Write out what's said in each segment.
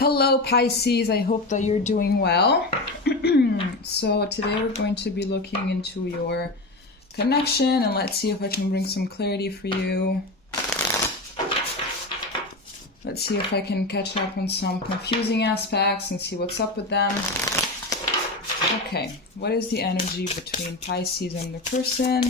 Hello Pisces, I hope that you're doing well. So today we're going to be looking into your connection and let's see if I can bring some clarity for you. Let's see if I can catch up on some confusing aspects and see what's up with them. Okay, what is the energy between Pisces and the person?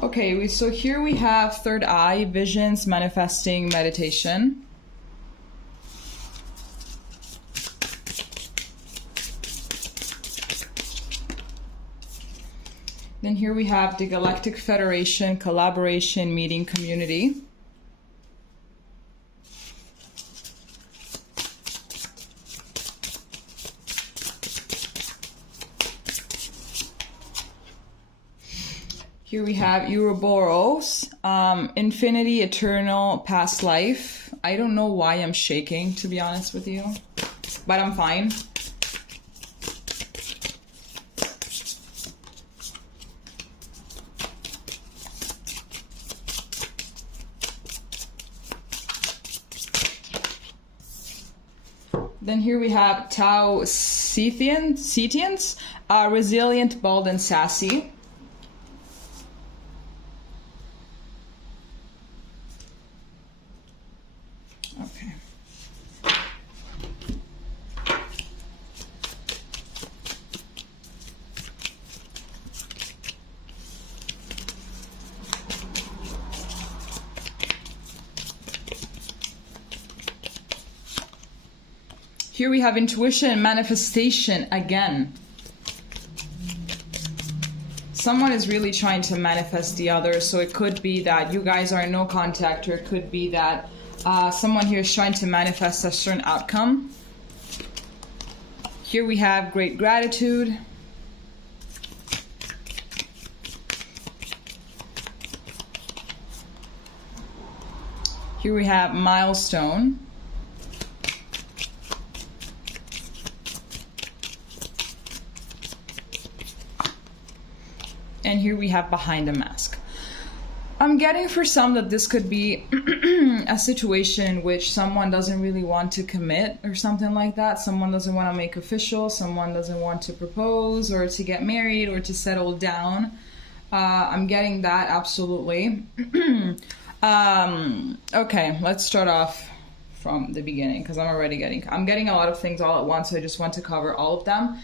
Okay, so here we have third eye, visions, manifesting, meditation. Then here we have the Galactic Federation, collaboration, meeting, community. Here we have Ouroboros, infinity, eternal, past life. I don't know why I'm shaking, to be honest with you, but I'm fine. Then here we have Tao Sethians, resilient, bold, and sassy. Okay. Here we have intuition and manifestation again. Someone is really trying to manifest the other, so it could be that you guys are in no contact, or it could be that someone here is trying to manifest a certain outcome. Here we have great gratitude. Here we have milestone. And here we have behind a mask. I'm getting for some that this could be a situation in which someone doesn't really want to commit or something like that. Someone doesn't want to make official. Someone doesn't want to propose or to get married or to settle down. I'm getting that, absolutely. Okay, let's start off from the beginning because I'm getting a lot of things all at once, so I just want to cover all of them.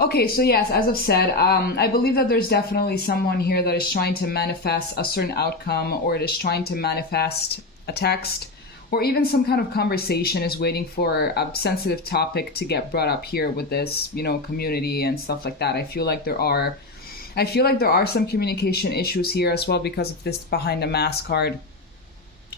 Okay, so yes, as I've said, I believe that there's definitely someone here that is trying to manifest a certain outcome, or it is trying to manifest a text, or even some kind of conversation is waiting for a sensitive topic to get brought up here with this, community and stuff like that. I feel like there are some communication issues here as well because of this behind the mask card.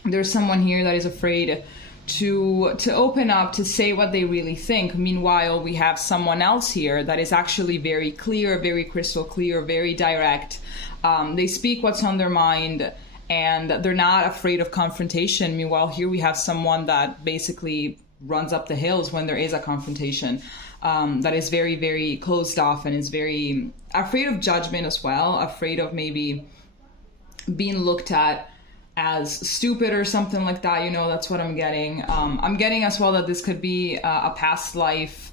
There's someone here that is afraid to open up, to say what they really think. Meanwhile, we have someone else here that is actually very clear, very crystal clear, very direct. They speak what's on their mind and they're not afraid of confrontation. Meanwhile, here we have someone that basically runs up the hills when there is a confrontation, that is very, very closed off and is very afraid of judgment as well, afraid of maybe being looked at as stupid or something like that. That's what I'm getting. I'm getting as well that this could be a past life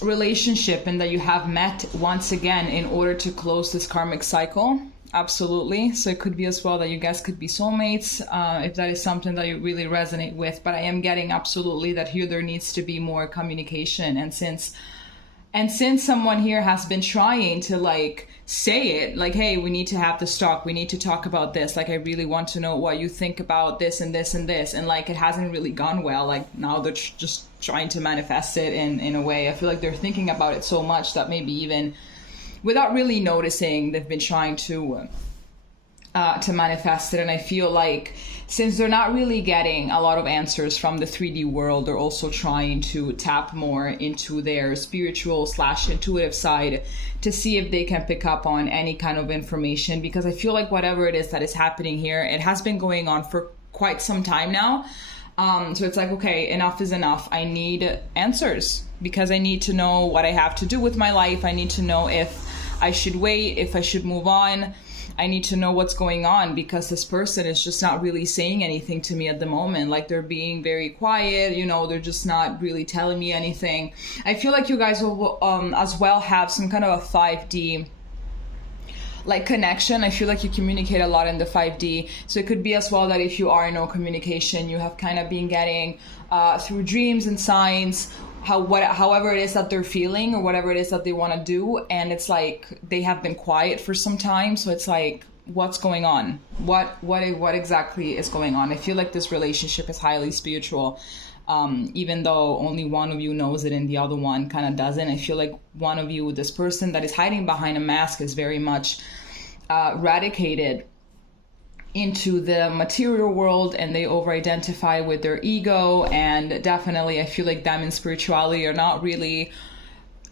relationship, and that you have met once again in order to close this karmic cycle. Absolutely. So it could be as well that you guys could be soulmates, if that is something that you really resonate with. But I am getting absolutely that here there needs to be more communication, and since someone here has been trying to say it, hey, we need to have this talk, we need to talk about this, I really want to know what you think about this and this and this, and it hasn't really gone well, now they're just trying to manifest it in a way. I feel like they're thinking about it so much that maybe even without really noticing, they've been trying to manifest it. And I feel like since they're not really getting a lot of answers from the 3D world, they're also trying to tap more into their spiritual / intuitive side to see if they can pick up on any kind of information, because I feel like whatever it is that is happening here, it has been going on for quite some time now. So it's like, okay, enough is enough. I need answers because I need to know what I have to do with my life. I need to know if I should wait, if I should move on. I need to know what's going on because this person is just not really saying anything to me at the moment. Like they're being very quiet, you know, they're just not really telling me anything. I feel like you guys will as well have some kind of a 5D like connection. I feel like you communicate a lot in the 5D. So it could be as well that if you are in no communication, you have kind of been getting through dreams and signs, however it is that they're feeling or whatever it is that they want to do. And it's like they have been quiet for some time. So it's like, what's going on? What exactly is going on? I feel like this relationship is highly spiritual. Even though only one of you knows it and the other one kind of doesn't. I feel like one of you, this person that is hiding behind a mask, is very much radicated into the material world, and they over-identify with their ego. And definitely I feel like them and spirituality are not really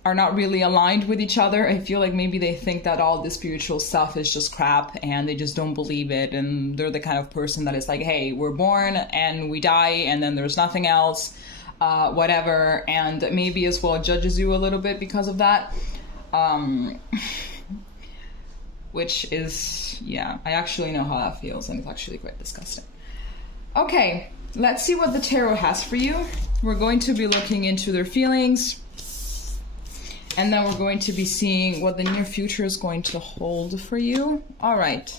aligned with each other. I feel like maybe they think that all the spiritual stuff is just crap and they just don't believe it. And they're the kind of person that is like, hey, we're born and we die and then there's nothing else, whatever. And maybe as well judges you a little bit because of that. Which is, yeah, I actually know how that feels and it's actually quite disgusting. Okay, let's see what the tarot has for you. We're going to be looking into their feelings. And then we're going to be seeing what the near future is going to hold for you. All right.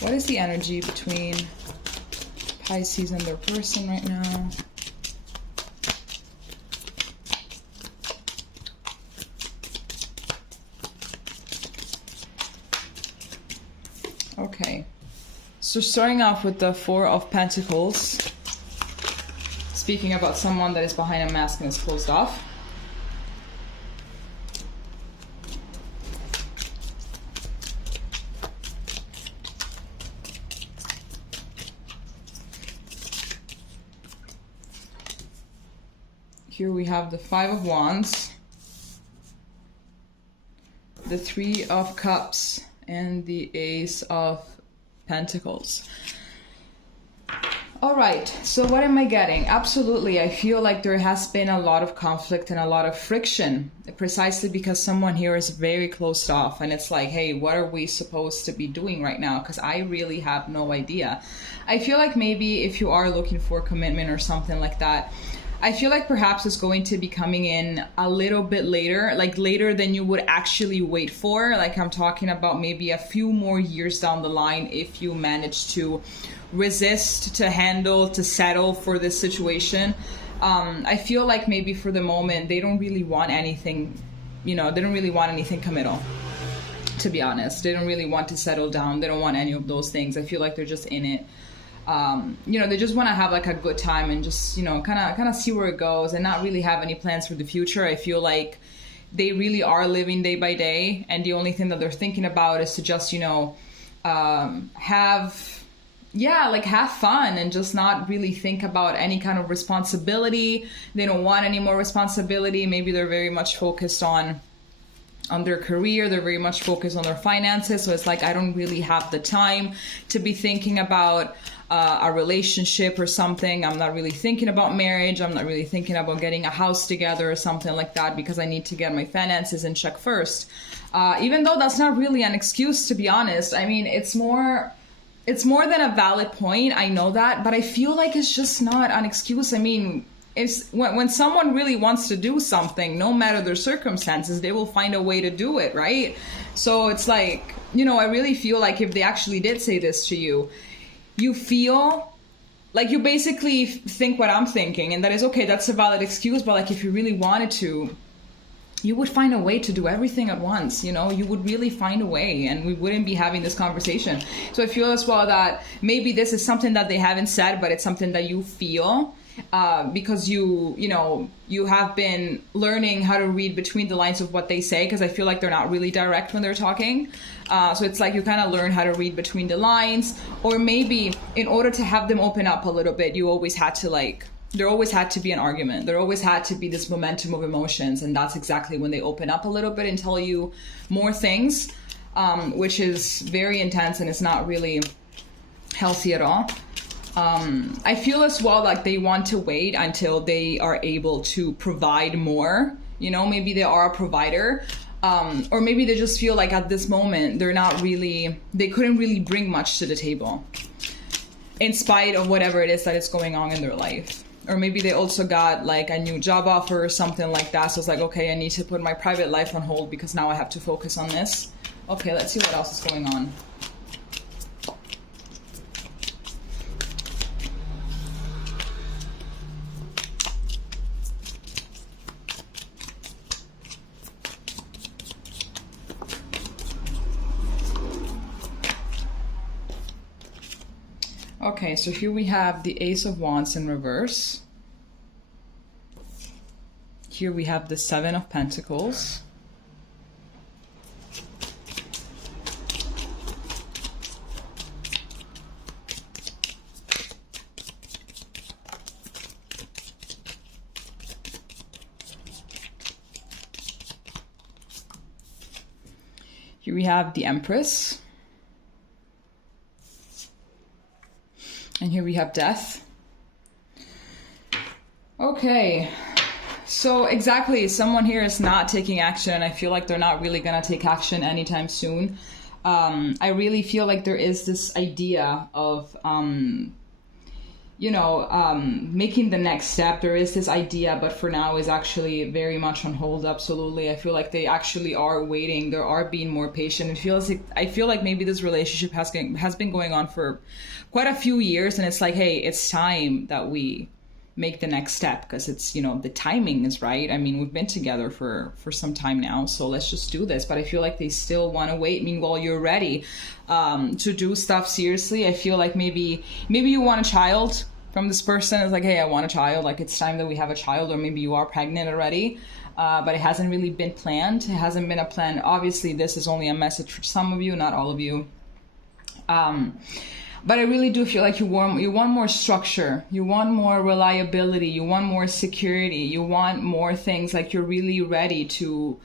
What is the energy between Pisces and their person right now? Okay. So starting off with the Four of Pentacles. Speaking about someone that is behind a mask and is closed off. Here we have the Five of Wands, the Three of Cups, and the Ace of Pentacles. All right, so what am I getting? Absolutely, I feel like there has been a lot of conflict and a lot of friction, precisely because someone here is very closed off. And it's like, hey, what are we supposed to be doing right now? Because I really have no idea. I feel like maybe if you are looking for commitment or something like that, I feel like perhaps it's going to be coming in a little bit later, like later than you would actually wait for. Like I'm talking about maybe a few more years down the line if you manage to resist, to handle, to settle for this situation. I feel like maybe for the moment they don't really want anything, you know, they don't really want anything committal, to be honest. They don't really want to settle down. They don't want any of those things. I feel like they're just in it. You know, they just want to have like a good time and just, you know, kind of see where it goes and not really have any plans for the future. I feel like they really are living day by day, and the only thing that they're thinking about is to just, you know, have fun and just not really think about any kind of responsibility. They don't want any more responsibility. Maybe they're very much focused on their career. They're very much focused on their finances. So it's like, I don't really have the time to be thinking about a relationship or something. I'm not really thinking about marriage. I'm not really thinking about getting a house together or something like that because I need to get my finances in check first. Even though that's not really an excuse, to be honest. I mean, it's more than a valid point. I know that, but I feel like it's just not an excuse. I mean, when someone really wants to do something, no matter their circumstances, they will find a way to do it, right? So it's like, you know, I really feel like if they actually did say this to you, you feel like you basically think what I'm thinking, and that is, okay, that's a valid excuse, but like if you really wanted to, you would find a way to do everything at once, you know, you would really find a way and we wouldn't be having this conversation. So I feel as well that maybe this is something that they haven't said, but it's something that you feel. Because you have been learning how to read between the lines of what they say, because I feel like they're not really direct when they're talking. So it's like you kind of learn how to read between the lines, or maybe in order to have them open up a little bit, you always had to there always had to be an argument. There always had to be this momentum of emotions. And that's exactly when they open up a little bit and tell you more things, which is very intense and it's not really healthy at all. I feel as well like they want to wait until they are able to provide more. You know, maybe they are a provider. Or maybe they just feel like at this moment they couldn't really bring much to the table in spite of whatever it is that is going on in their life. Or maybe they also got like a new job offer or something like that. So it's like, okay, I need to put my private life on hold because now I have to focus on this. Okay, let's see what else is going on. Okay, so here we have the Ace of Wands in reverse. Here we have the Seven of Pentacles. Here we have the Empress. And here we have Death. Okay, so exactly, someone here is not taking action, and I feel like they're not really gonna take action anytime soon. I really feel like there is this idea of, making the next step. There is this idea, but for now is actually very much on hold. Absolutely. I feel like they actually are waiting. They are being more patient. I feel like maybe this relationship has been going on for quite a few years, and it's like, hey, it's time that we make the next step because it's, the timing is right. I mean, we've been together for some time now, so let's just do this. But I feel like they still want to wait. Meanwhile, you're ready to do stuff seriously. I feel like maybe you want a child from this person. It's like, hey, I want a child. Like, it's time that we have a child. Or maybe you are pregnant already, but it hasn't really been planned. It hasn't been a plan. Obviously, this is only a message for some of you, not all of you. But I really do feel like you want more structure, you want more reliability, you want more security, you want more things. Like, you're really ready to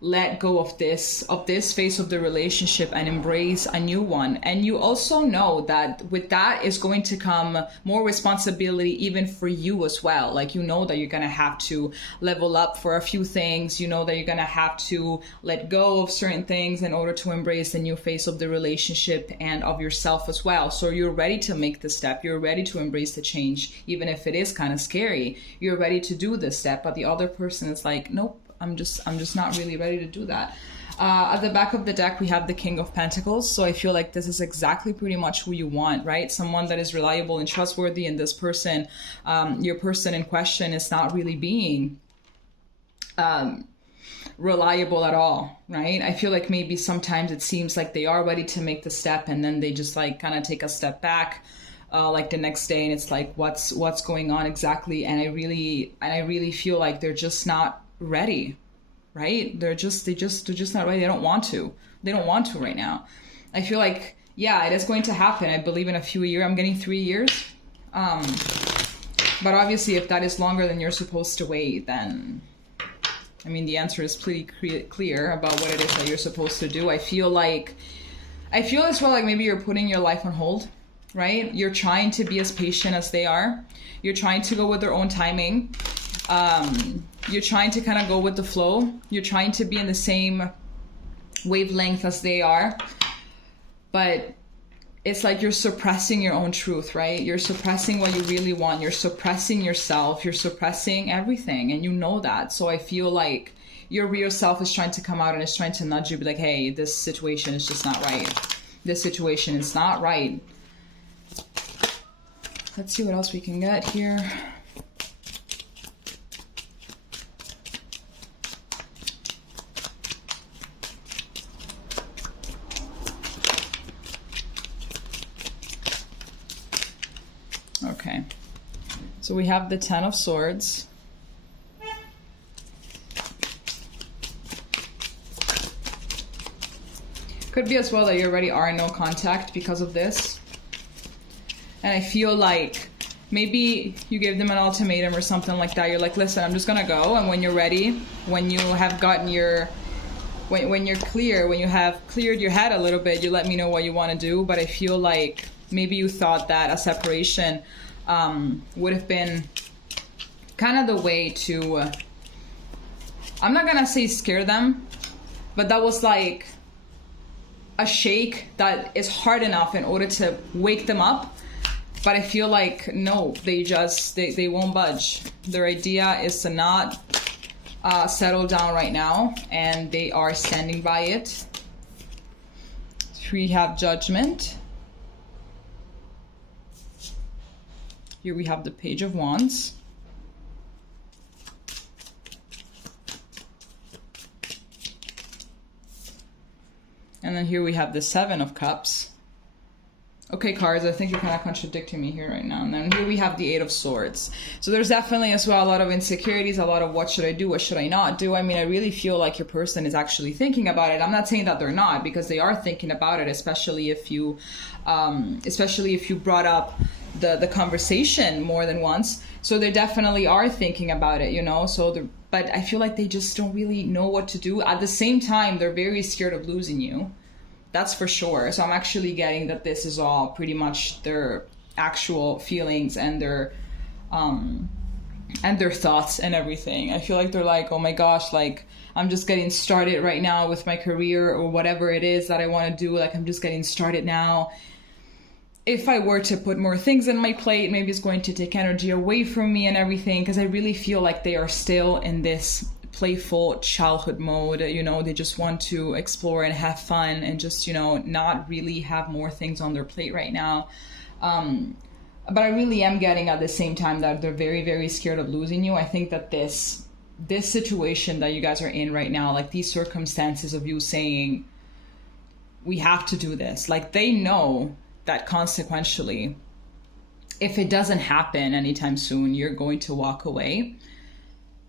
let go of this phase of the relationship and embrace a new one. And you also know that with that is going to come more responsibility even for you as well. Like, you know that you're going to have to level up for a few things. You know that you're going to have to let go of certain things in order to embrace the new phase of the relationship and of yourself as well. So you're ready to make the step. You're ready to embrace the change, even if it is kind of scary. You're ready to do this step, but the other person is like, nope, I'm just not really ready to do that. At the back of the deck, we have the King of Pentacles. So I feel like this is exactly pretty much who you want, right? Someone that is reliable and trustworthy. And this person, your person in question, is not really being reliable at all, right? I feel like maybe sometimes it seems like they are ready to make the step, and then they just like kind of take a step back. Like the next day, and it's like, what's going on exactly? And I really feel like they're just not ready, right? They're just not ready. They don't want to right now. I feel like, yeah, it is going to happen. I believe in a few years. I'm getting 3 years. But obviously, if that is longer than you're supposed to wait, then, I mean, the answer is pretty clear about what it is that you're supposed to do. I feel as well like maybe you're putting your life on hold, right? You're trying to be as patient as they are. You're trying to go with their own timing. You're trying to kind of go with the flow. You're trying to be in the same wavelength as they are. But it's like you're suppressing your own truth, right? You're suppressing what you really want. You're suppressing yourself. You're suppressing everything. And you know that. So I feel like your real self is trying to come out and is trying to nudge you, be like, hey, this situation is just not right. This situation is not right. Let's see what else we can get here. Okay, so we have the Ten of Swords. Could be as well that you already are in no contact because of this. And I feel like maybe you gave them an ultimatum or something like that. You're like, listen, I'm just gonna go, and when you're ready, when you have gotten your, when you're clear, when you have cleared your head a little bit, you let me know what you want to do. But I feel like Maybe you thought that a separation would have been kind of the way to, I'm not gonna say scare them, but that was like a shake that is hard enough in order to wake them up. But I feel like, no, they won't budge. Their idea is to not settle down right now, and they are standing by it. We have Judgment. Here we have the Page of Wands. And then here we have the Seven of Cups. Okay, cards, I think you're kind of contradicting me here right now. And then here we have the Eight of Swords. So there's definitely as well a lot of insecurities, a lot of what should I do, what should I not do. I mean, I really feel like your person is actually thinking about it. I'm not saying that they're not, because they are thinking about it, especially if you brought up the conversation more than once. So they definitely are thinking about it, you know. But I feel like they just don't really know what to do. At the same time, they're very scared of losing you. That's for sure. So I'm actually getting that this is all pretty much their actual feelings and their thoughts and everything. I feel like they're like, oh my gosh, like I'm just getting started right now with my career or whatever it is that I want to do. Like I'm just getting started now. If I were to put more things on my plate, maybe it's going to take energy away from me and everything, because I really feel like they are still in this playful childhood mode. You know, they just want to explore and have fun and just, you know, not really have more things on their plate right now. But I really am getting at the same time that they're very, very scared of losing you. I think that this situation that you guys are in right now, like these circumstances of you saying, we have to do this, like they know that consequentially, if it doesn't happen anytime soon, you're going to walk away.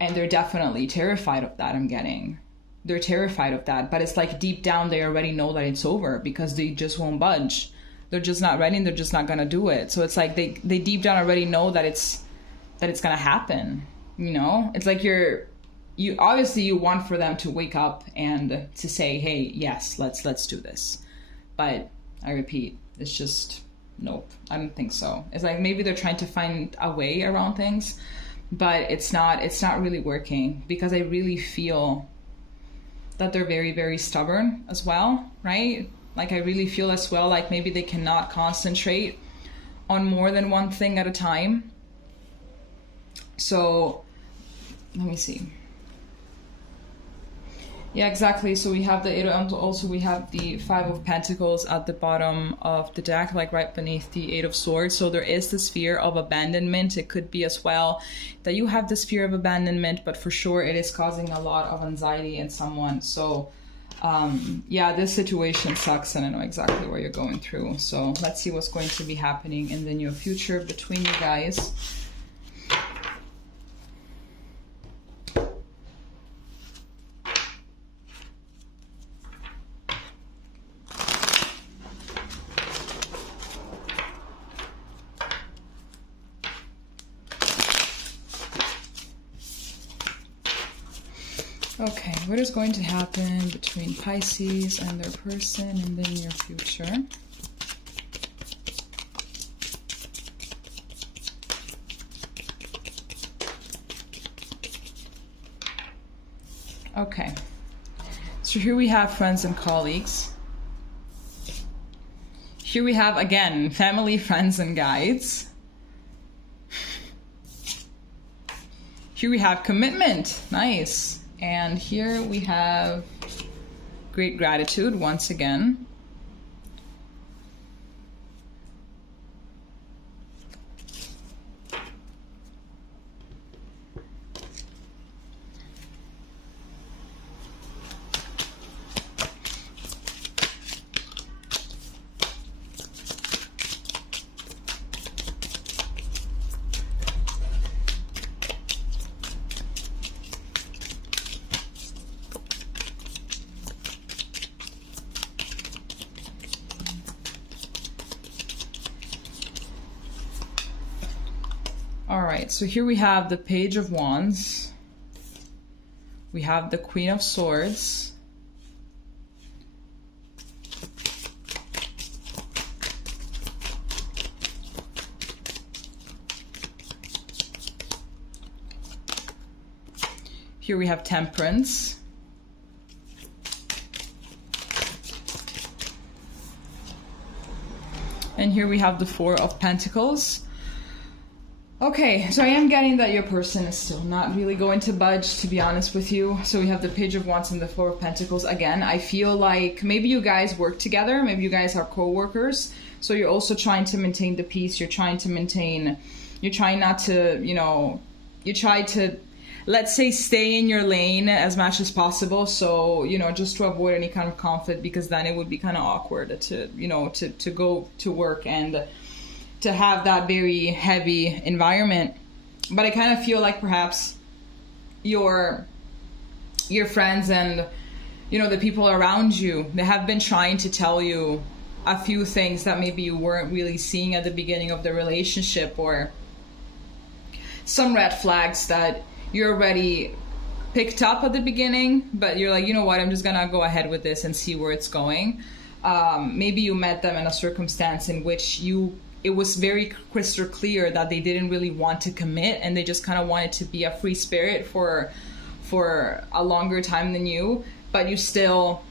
And they're definitely terrified of that, I'm getting. They're terrified of that. But it's like deep down, they already know that it's over because they just won't budge. They're just not ready and they're just not going to do it. So it's like they deep down already know that it's going to happen. You know, it's like you obviously want for them to wake up and to say, hey, yes, let's do this. But I repeat, it's just, nope, I don't think so. It's like maybe they're trying to find a way around things, but it's not really working, because I really feel that they're very, very stubborn as well, right? Like I really feel as well like maybe they cannot concentrate on more than one thing at a time. So let me see. Yeah, exactly. So we have the Eight, and also we have the Five of Pentacles at the bottom of the deck, like right beneath the Eight of Swords. So there is this fear of abandonment. It could be as well that you have this fear of abandonment, but for sure it is causing a lot of anxiety in someone. So yeah, this situation sucks, and I know exactly what you're going through. So let's see what's going to be happening in the near future between you guys. Okay, what is going to happen between Pisces and their person in the near future? Okay, so here we have friends and colleagues. Here we have, again, family, friends, and guides. Here we have commitment. Nice. And here we have great gratitude once again. All right, so here we have the Page of Wands. We have the Queen of Swords. Here we have Temperance. And here we have the Four of Pentacles. Okay, so I am getting that your person is still not really going to budge, to be honest with you. So we have the Page of Wands and the Four of Pentacles. Again, I feel like maybe you guys work together. Maybe you guys are co-workers. So you're also trying to maintain the peace. You're trying not to, you know, you try to, let's say, stay in your lane as much as possible. So, you know, just to avoid any kind of conflict, because then it would be kind of awkward to, you know, to go to work and to have that very heavy environment. But I kind of feel like perhaps your friends and, you know, the people around you, they have been trying to tell you a few things that maybe you weren't really seeing at the beginning of the relationship, or some red flags that you already picked up at the beginning, but you're like, you know what, I'm just gonna go ahead with this and see where it's going. Maybe you met them in a circumstance in which it was very crystal clear that they didn't really want to commit, and they just kind of wanted to be a free spirit for a longer time than you, but you still,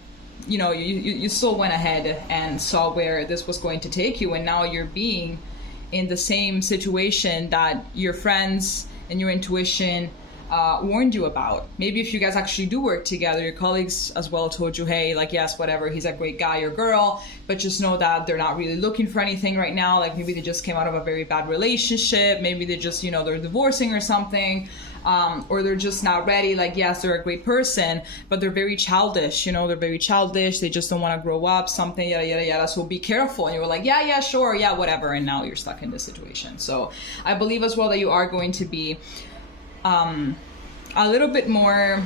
you know, you still went ahead and saw where this was going to take you, and now you're being in the same situation that your friends and your intuition warned you about. Maybe if you guys actually do work together, your colleagues as well told you, hey, like, yes, whatever, he's a great guy or girl, but just know that they're not really looking for anything right now. Like, maybe they just came out of a very bad relationship. Maybe they just, you know, they're divorcing or something. Or they're just not ready. Like, yes, they're a great person, but they're very childish, you know, they're very childish. They just don't want to grow up, something, yada, yada, yada. So be careful. And you were like, yeah, sure. Yeah, whatever. And now you're stuck in this situation. So I believe as well that you are going to be a little bit more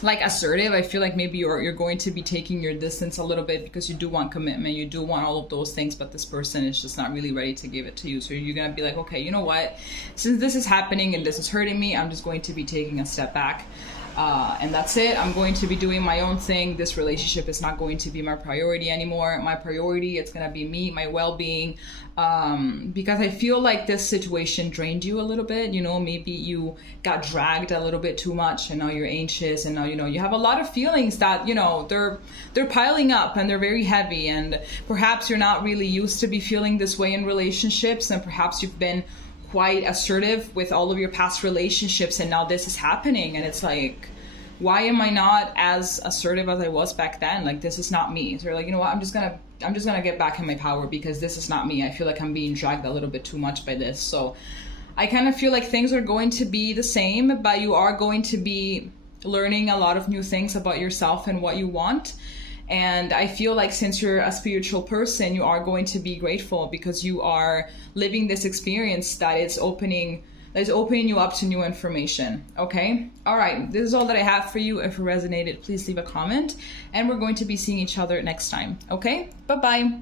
like assertive. I feel like maybe you're going to be taking your distance a little bit, because you do want commitment, you do want all of those things, but this person is just not really ready to give it to you. So you're gonna be like, okay, you know what, since this is happening and this is hurting me, I'm just going to be taking a step back, and that's it. I'm going to be doing my own thing. This relationship is not going to be my priority anymore. My priority, it's gonna be me, my well-being, because I feel like this situation drained you a little bit. You know, maybe you got dragged a little bit too much, and now you're anxious, and now, you know, you have a lot of feelings that, you know, they're piling up and they're very heavy, and perhaps you're not really used to be feeling this way in relationships, and perhaps you've been quite assertive with all of your past relationships, and now this is happening, and it's like, why am I not as assertive as I was back then? Like, this is not me. So you're like, you know what, I'm just gonna get back in my power, because this is not me. I feel like I'm being dragged a little bit too much by this. So I kind of feel like things are going to be the same, but you are going to be learning a lot of new things about yourself and what you want. And I feel like since you're a spiritual person, you are going to be grateful, because you are living this experience that is opening you up to new information. Okay? All right. This is all that I have for you. If it resonated, please leave a comment, and we're going to be seeing each other next time. Okay? Bye-bye.